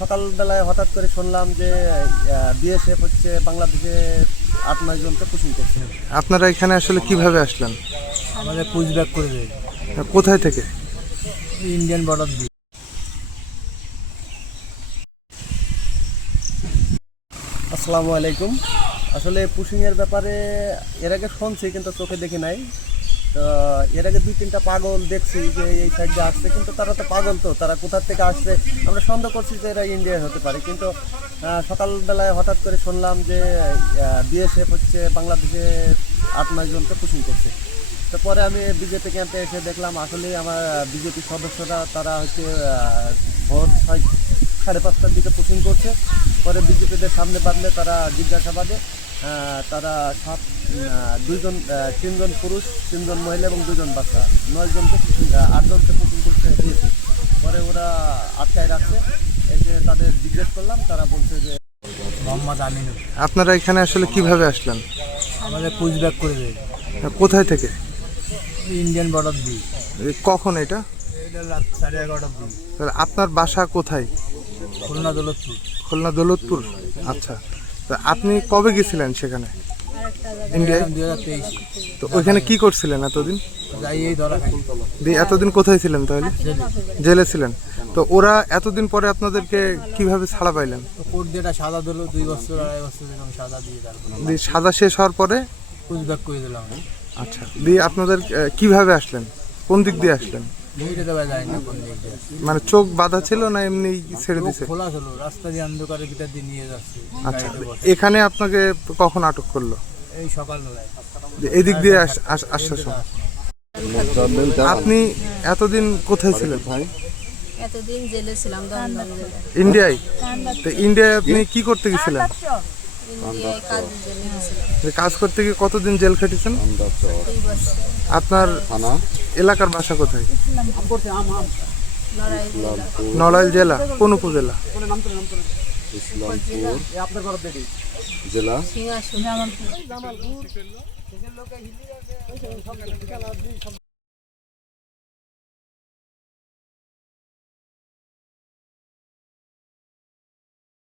সকালবেলায় হঠাৎ করে শুনলাম যে বিএসএফ হচ্ছে বাংলাদেশে আট নয় জনকে পুষিং করছে। আপনারা এখানে আসলে কীভাবে আসলেন? আমাদের পুষব্যাক করে দেয়। কোথায় থেকে? ইন্ডিয়ান বর্ডার দিয়ে। আসসালামু আলাইকুম। আসলে পুশিংয়ের ব্যাপারে এর আগে শুনছি কিন্তু চোখে দেখি নাই। তো এর আগে দুই তিনটা পাগল দেখছি যে এই সাইড আসছে, কিন্তু তারা তো পাগল তো, তারা কোথা থেকে আসছে আমরা সন্দেহ করছি যে এরা ইন্ডিয়ায় হতে পারে। কিন্তু সকালবেলায় হঠাৎ করে শুনলাম যে বিএসএফ হচ্ছে বাংলাদেশে আট, নয় জনকে পুশিং করছে। তো পরে আমি বিজেপি ক্যাম্পে এসে দেখলাম, আসলে আমার বিজেপি সদস্যরা তারা হচ্ছে ভোর ছয়, সাড়ে পাঁচটার দিকে পুশিং করছে। পরে বিজেপিদের সামনে বাঁধলে তারা জিজ্ঞাসাবাদে তারা সাত আহ, দুইজন তিনজন পুরুষ তিনজন মহিলা এবং দুজন বাচ্চা। নয় জনকে আটজনকে পুশিং করতে দিয়েছে। পরে ওরা আটকায় রাখছে। এই যে তাদের জিজ্ঞেস করলাম তারা বলছে যে মোহাম্মদ আমিনুল। আপনারা এখানে আসলে কীভাবে আসলেন? আমাদের পুষব্যাক করে দেয়। কোথায় থেকে? ইন্ডিয়ান বর্ডার দিয়ে কখন এটা? এটা রাত সাড়ে এগারোটার দিন তাহলে আপনার বাসা কোথায়? খুলনা দৌলতপুর। খুলনা দৌলতপুর? আচ্ছা। তা আপনি কবে গেছিলেন সেখানে? ইন্ডিয়ায় তো ওইখানে কি করছিলেন এতদিন? দিয়ে এতদিন কোথায় ছিলেন তাহলে? জেলে ছিলেন। তো ওরা এতদিন পরে আপনাদেরকে কীভাবে ছাড়া পাইলেন? সাদা দিলো দুই বছর আড়াই বছর সাদা দিয়ে দিয়ে সাজা শেষ হওয়ার পরে? করে দিলাম। আচ্ছা দিয়ে আপনাদের কীভাবে আসলেন? কোন দিক দিয়ে আসলেন? ভিড়ে দেওয়া যায় না কোন দিক দিয়ে? মানে চোখ বাঁধা ছিল না এমনি ছেড়ে দিছে? খোলা ছিল রাস্তা দিয়ে অন্ধকারের ভিতর দিয়ে নিয়ে যাচ্ছে আচ্ছা এখানে আপনাকে কখন আটক করল? এই সকালবেলায়। এদিক দিয়ে আস- আস- আসার সময় আপনি এতদিন কোথায় ছিলেন? ভাই? এতদিন জেলে ছিলাম ইন্ডিয়ায়? তো ইন্ডিয়ায় আপনি কি করতে গেছিলেন? কাজ করতে গিয়ে কতদিন জেল খেটেছেন? আপনার এলাকার বাসা কোথায়? নড়াইল জেলা কোন উপজেলা? জেলা?